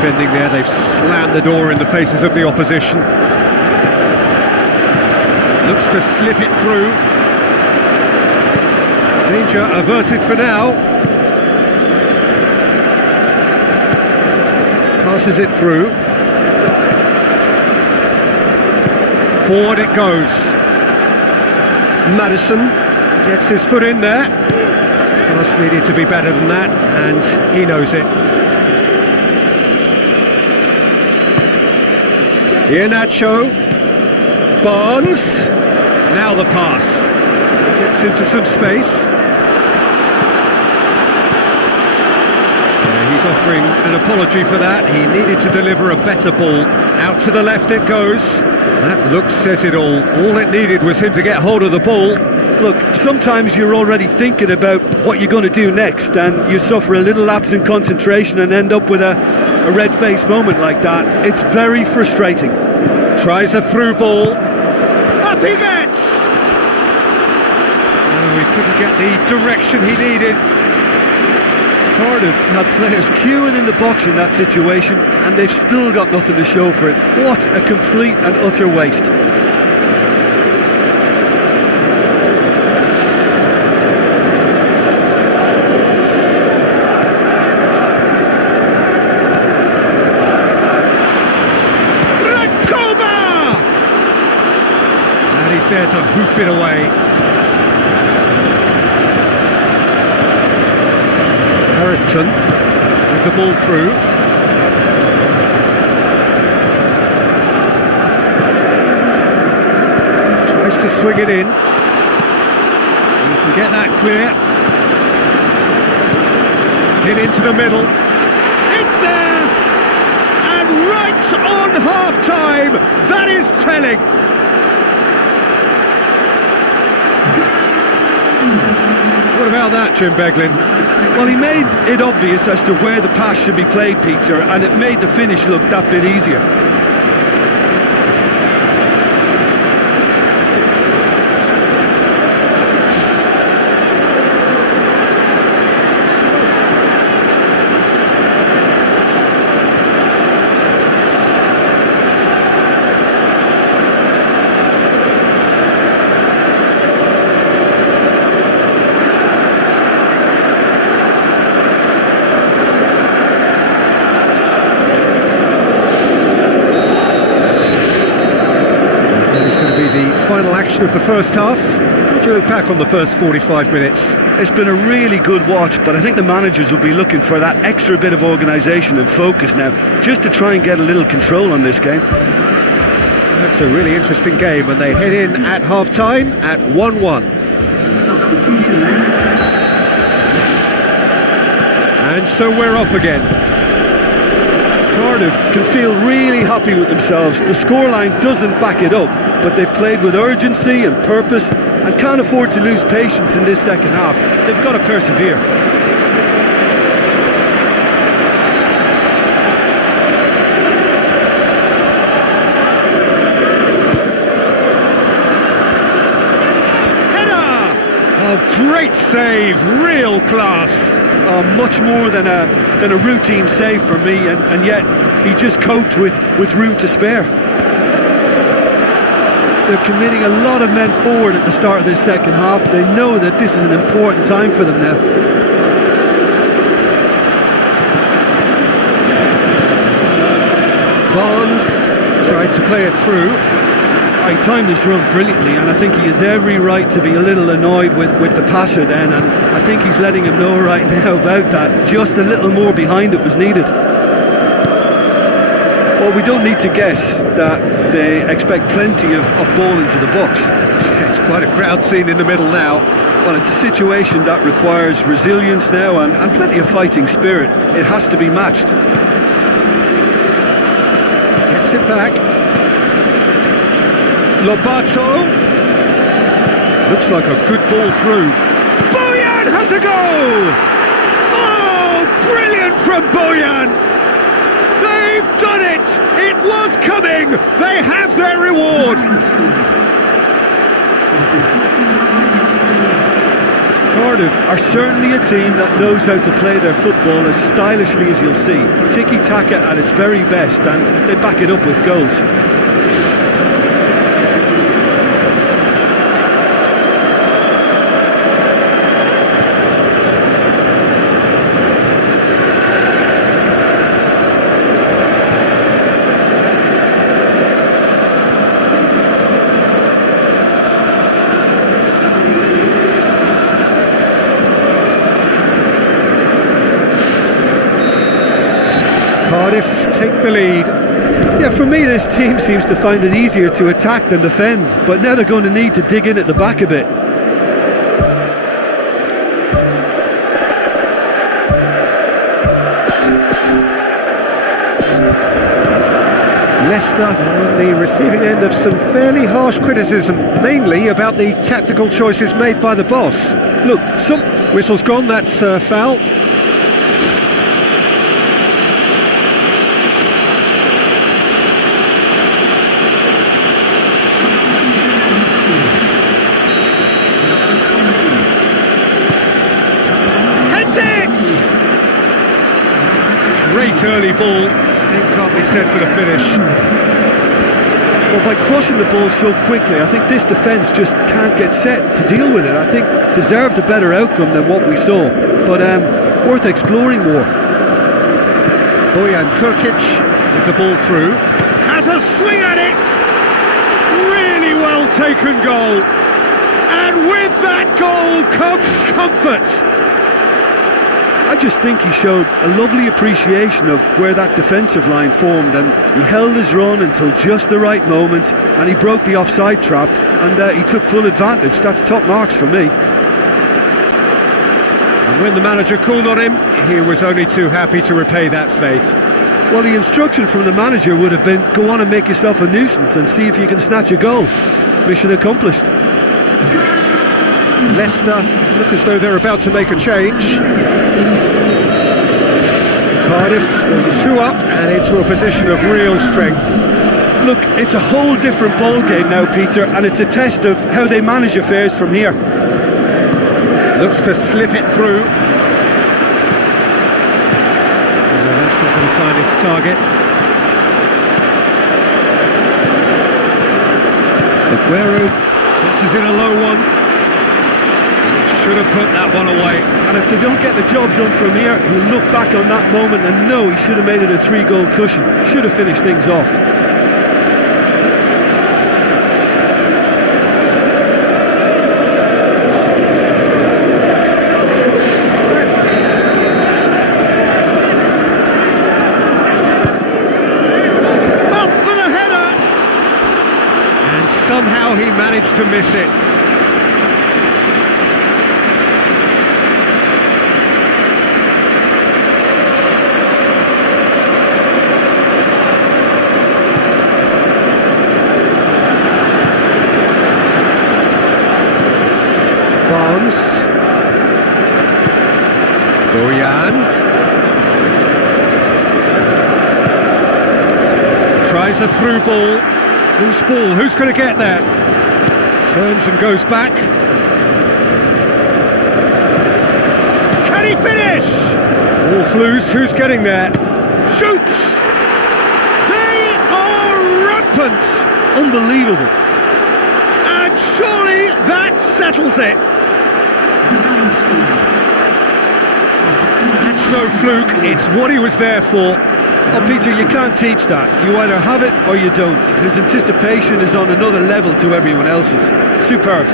defending there. They've slammed the door in the faces of the opposition. Looks to slip it through. Danger averted for now. Passes it through. Forward it goes. Maddison gets his foot in there. Pass needed to be better than that, and he knows it. Iheanacho. Barnes. Now the pass. Gets into some space. He's offering an apology for that. He needed to deliver a better ball. Out to the left it goes. That look says it all. All it needed was him to get hold of the ball. Look, sometimes you're already thinking about what you're going to do next, and you suffer a little lapse in concentration and end up with a red-faced moment like that. It's very frustrating. Tries a through ball. Up he gets! Oh, he couldn't get the direction he needed. Cardiff had players queuing in the box in that situation, and they've still got nothing to show for it. What a complete and utter waste. And he's there to hoof it away. Harrington with the ball through. Tries to swing it in. You can get that clear. Hit into the middle. It's there! And right on half-time! That is telling! What about that, Jim Beglin? Well, he made it obvious as to where the pass should be played, Peter, and it made the finish look that bit easier. Final action of the first half. How do you look back on the first 45 minutes? It's been a really good watch, but I think the managers will be looking for that extra bit of organisation and focus now, just to try and get a little control on this game. That's a really interesting game, and they head in at half-time at 1-1. And so we're off again. Cardiff can feel really happy with themselves. The scoreline doesn't back it up, but they've played with urgency and purpose and can't afford to lose patience in this second half. They've got to persevere. Header! Oh, great save, real class. Much more than a routine save for me, and yet he just coped with room to spare. They're committing a lot of men forward at the start of this second half. They know that this is an important time for them now. Barnes tried to play it through. He timed this run brilliantly, and I think he has every right to be a little annoyed with the passer then, and I think he's letting him know right now about that. Just a little more behind it was needed. Well, we don't need to guess that they expect plenty of ball into the box. It's quite a crowd scene in the middle now. Well, it's a situation that requires resilience now and plenty of fighting spirit. It has to be matched. Gets it back. Lobato. Looks like a good ball through. Bojan has a goal! Oh, brilliant from Bojan! They've done it! It was coming! They have their reward! Cardiff are certainly a team that knows how to play their football as stylishly as you'll see. Tiki-taka at its very best, and they back it up with goals. Cardiff take the lead. Yeah, for me this team seems to find it easier to attack than defend, but now they're going to need to dig in at the back a bit. Leicester on the receiving end of some fairly harsh criticism, mainly about the tactical choices made by the boss. Look, some Whistle's gone, that's foul. Great early ball, same can't be said for the finish. Well, by crossing the ball so quickly, I think this defence just can't get set to deal with it. I think deserved a better outcome than what we saw, but worth exploring more. Bojan Kurkic with the ball through, has a swing at it! Really well taken goal, and with that goal comes comfort! I just think he showed a lovely appreciation of where that defensive line formed, and he held his run until just the right moment, and he broke the offside trap, and he took full advantage. That's top marks for me. And when the manager called on him, he was only too happy to repay that faith. Well, the instruction from the manager would have been, go on and make yourself a nuisance and see if you can snatch a goal. Mission accomplished. Leicester look as though they're about to make a change. Cardiff 2 up and into a position of real strength. Look, it's a whole different ball game now, Peter, and it's a test of how they manage affairs from here. Looks to slip it through. No, that's not going to find its target. Aguero crosses in a low one. Should have put that one away. And if they don't get the job done from here, he'll look back on that moment and know he should have made it a 3-goal cushion. Should have finished things off. Up for the header! And somehow he managed to miss it. Barnes, Bojan, tries a through ball, loose ball, who's going to get there? Turns and goes back. Can he finish? Ball's loose, who's getting there? Shoots! They are rampant! Unbelievable. And surely that settles it. That's no fluke, it's what he was there for. Oh, Peter, you can't teach that. You either have it or you don't. His anticipation is on another level to everyone else's. Superb.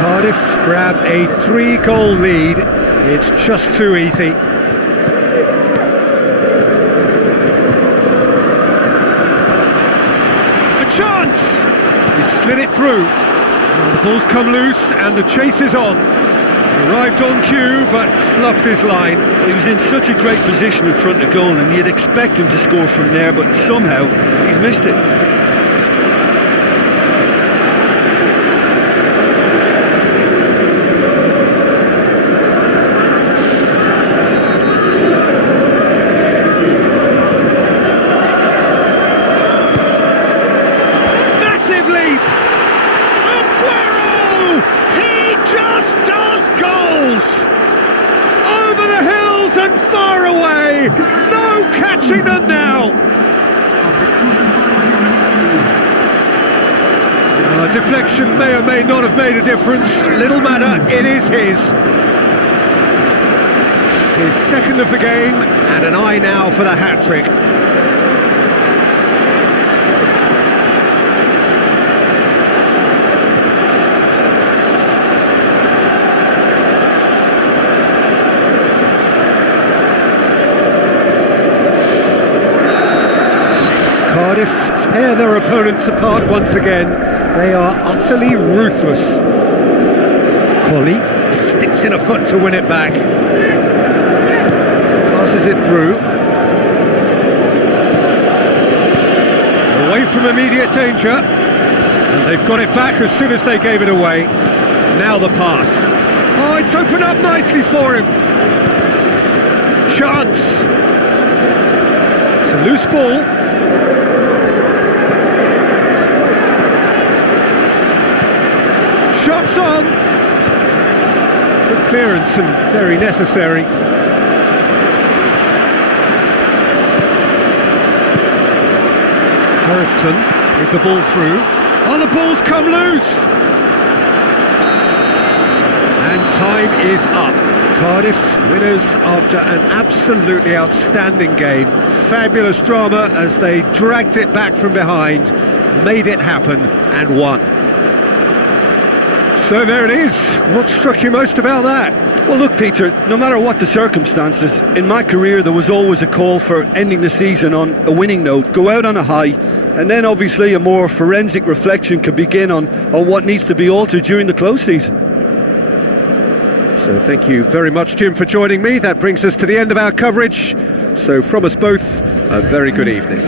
Cardiff grab a 3-goal lead. It's just too easy. A chance! He slid it through. Now the ball's come loose and the chase is on. Arrived on cue but fluffed his line. He was in such a great position in front of goal, and you'd expect him to score from there, but somehow he's missed it. No catching them now! Deflection may or may not have made a difference. Little matter, it is his. His second of the game, and an eye now for the hat-trick. Cardiff tear their opponents apart once again. They are utterly ruthless. Colley sticks in a foot to win it back. Passes it through. Away from immediate danger. And they've got it back as soon as they gave it away. Now the pass. Oh, it's opened up nicely for him. Chance. It's a loose ball. Shots on! Good clearance and very necessary. Harrington with the ball through. Oh, the ball's come loose! And time is up. Cardiff winners after an absolutely outstanding game. Fabulous drama as they dragged it back from behind, made it happen and won. So there it is. What struck you most about that? Well, look, Peter, no matter what the circumstances, in my career there was always a call for ending the season on a winning note, go out on a high, and then obviously a more forensic reflection could begin on what needs to be altered during the close season. So thank you very much, Jim, for joining me. That brings us to the end of our coverage. So from us both, a very good evening.